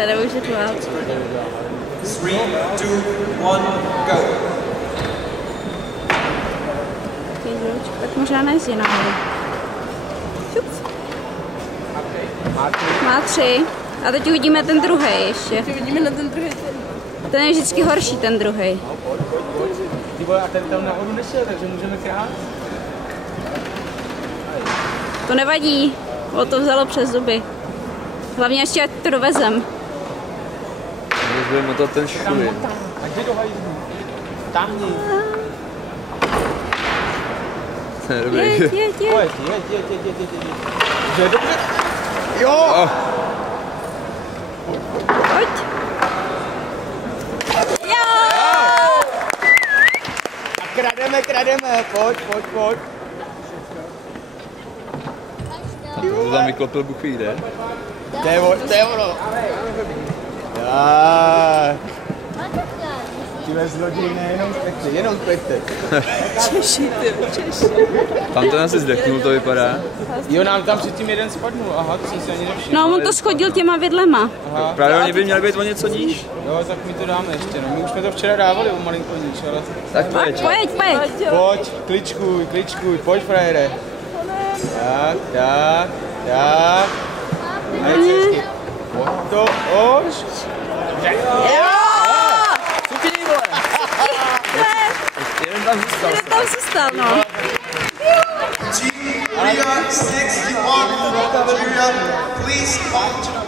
Tady už je to. 3, 2, 1, go. Tak možná nejezdí nahoru. Má 3. A teď uvidíme ten druhý ještě. Uvidíme na ten druhý. Ten je vždycky horší, ten druhý. A ten tam nahoru nešel, takže můžeme krát. To nevadí. O to vzalo přes zuby. Hlavně ještě ať to dovezem. Když budeme motat ten šuly. A kde do hajzlu? Táhni. To je dobrý. Jeď. Pojď, jeď. Že dobře? Jo! Pojď. Jo! A krademe, pojď. To tam vyklopil buchví, jde? To je ono. Tak. Tíhle zloděj jenom spekty. Češi. Tam ten asi zdechnul, to vypadá. Jo, nám tam předtím jeden spadnul, aha, to jsem si ani nevšiml. No, on to schodil těma vidlema. Aha. Právě oni by měli být o něco níž. Jo, tak my to dáme ještě, no. My už jsme to včera dávali o malinko níž, ale... Tak pojď. Pojď. Pojď, kličkuj, pojď frajere. Tak. A je cesty. Pojď to, ož. Cukni, vole! Jeden tam zůstal. Jeden tam zůstal, no. Team Ria 61 from Nigeria, please come to the